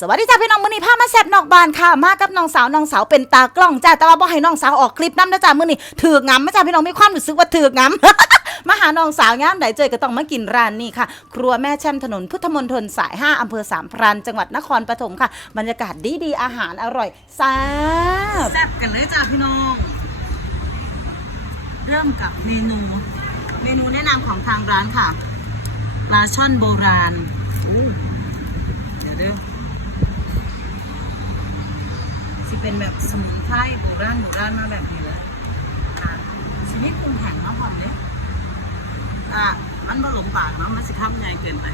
สวัสดีจ้าพี่น้องมื้อนี้พามาแซ่บนอกบ้านค่ะ มากับน้องสาวน้องสาวเป็นตากล้องจ้าแต่ว่าบ่ให้น้องสาวออกคลิปน้ำนะจ้ามื้อนี้ถือกงำนะจ้าพี่น้องมีความรู้สึกว่าถือกงำ มาหาน้องสาวงามไหนเจอก็ต้องมากินร้านนี้ค่ะ ครัวแม่แช่มถนนพุทธมณฑลสาย 5อำเภอสามพรานจังหวัดนครปฐมค่ะ บรรยากาศดีดีๆอาหารอร่อยแซ่บแซ่บกันเลยจ้าพี่น้อง เริ่มกับเมนู เมนูแนะนำของทางร้านค่ะปลาช่อนโบราณอู้เดี๋ยวเด้อ สิเป็นแบบสมุนไพรโบราณโบราณมาแบบนี้เลยอะชนิดปรุงแห้งเนาะพร้อมเลยอะมันบ่หลงปากเนาะมันสิข้ามใหญ่เกินไป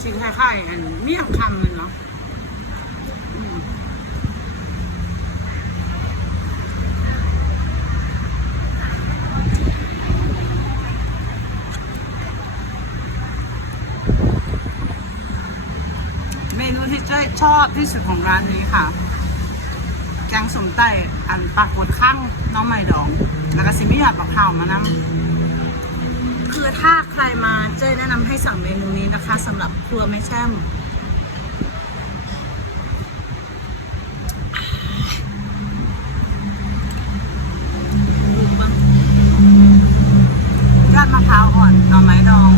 ชิ้นคล้ายๆอันเมี่ยงคำเลยเนาะอืมเมนู ที่เจ้ยชอบที่สุดของร้านนี้ค่ะ แกงสมไต้อันปลากดข้างน้องใหม่ดอง แล้วก็ซิมิหัดมะพร้าวมานำคือถ้าใครมาเจ้แนะนำให้สั่งเมนูนี้นะคะสำหรับครัวแม่แช่มยอดมะพร้าวอ่อนหน่อไม้ดอง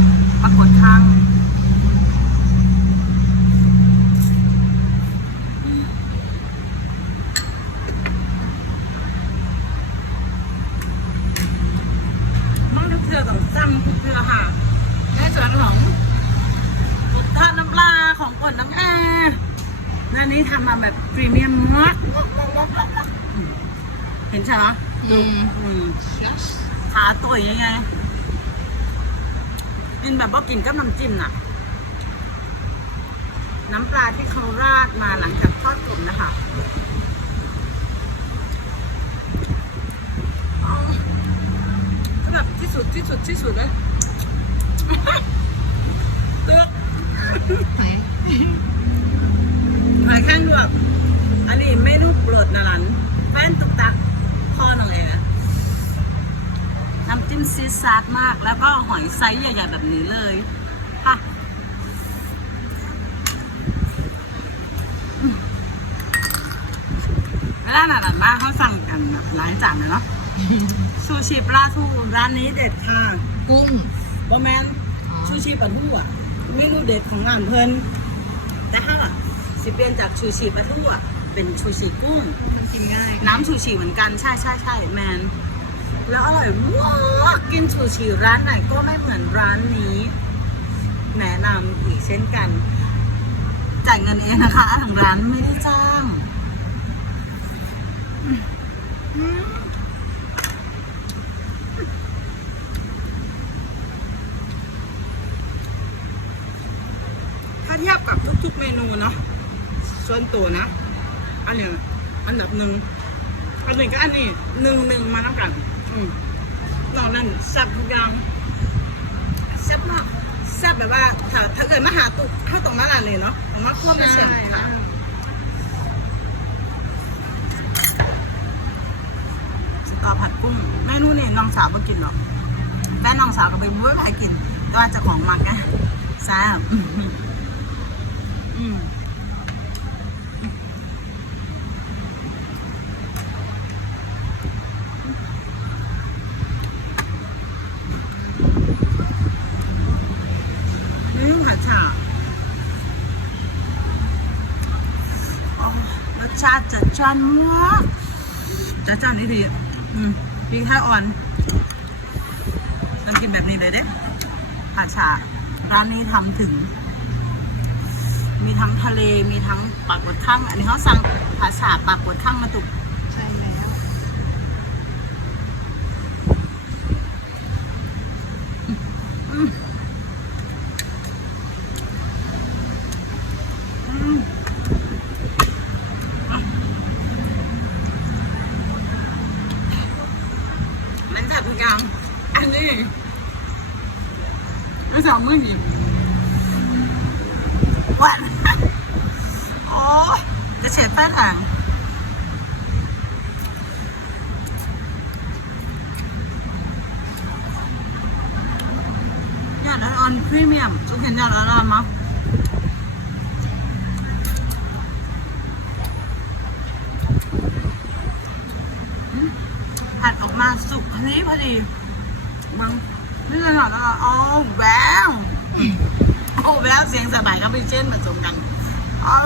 ปรากฏข้างมันทุกเทือต้องจำทุกเทือค่ะในส่วนของบดทอดน้ำปลาของกดน้ำแอร์ นั่นนี้ทำมาแบบพรีเมียมมากเห็นใช่ไหมดูอืมขาตัวยังไง กินแบบว่ากินกับน้ำจิ้มน่ะ น้ำปลาที่เขาราดมาหลังจากทอดกลุ่มนะคะเอาแบบที่สุดที่สุดที่สุดเลยเตือก หอยแข้งลวกอันนี้เมนูโปรดนะหลันแฟนตุกตักพ่อน้องเอ๋นะน้ำจิ้มซีดซาดมากแล้วก็หอยไซส์ใหญ่ๆแบบนี้เลยค่ะเวลาหนาๆบ้านเขาสั่งกันแบบหลายจานนะเนาะซูชิปลาทูร้านนี้เด็ดค่ะกุ้งบอแมนซูชิปลาทูอะเมนูเด็ดของร้านเพิ่นแต่ถ้าล่ะ สิเปลี่ยนจากชูชีปลาทูอะเป็นชูชีกุ้ง มันกินง่ายน้ำชูชีเหมือนกันใช่ใช่ใช่แมน แล้วอร่อยมากกินชูชีร้านไหนก็ไม่เหมือนร้านนี้แนะนำอีกเช่นกัน จ่ายเงินเองนะคะทางร้านไม่ได้จ้างถ้าเทียบกับทุกๆเมนูเนาะ ส่วนตัวนะ อันเนี้ยอันดับหนึ่งอันหนึ่งก็อันนี้หนึ่งหนึ่งมาแล้วกันอืมนอกนั้นแซ่บทุกอย่างแซ่บมากแซ่บแบบว่า ถ้าถ้าเกิดมาหาตุกเข้าตรงนั้นเลยเนาะผมว่าควบไม่เสียงค่ะสตอผัดกุ้งเมนูนี่น้องสาวก็กินหรอกแม่น้องสาวก็ไปบุ้ยใครกินแต่ว่าเจะของมักไงแซ่บอืมอืม นี่ผัดฉ่าโอ้ร สชาติจัดจ้านมากจัดจ้านนี่ดีอืมพริกไทยอ่อนต้องกินแบบนี้เลยเด้ผัดฉาร้านนี้ทำถึง มีทั้งทะเลมีทั้งปากดข้าง อันนี้เขาสั่งผัดฉาปลากดข้างมาตุก ไม่ใช่เอามือหยิวันโอ้จะเฉดใต้ถังยอดออนพรีเมียมจุกเห็นยอดออนมั้ยผัดออกมาสุกพอดีพอดีมั้ง ไม่ใช่หรอกนะอ๋อแววโอ้แววเสียงสบายก็ไปเช่นผสมกันอ๋อ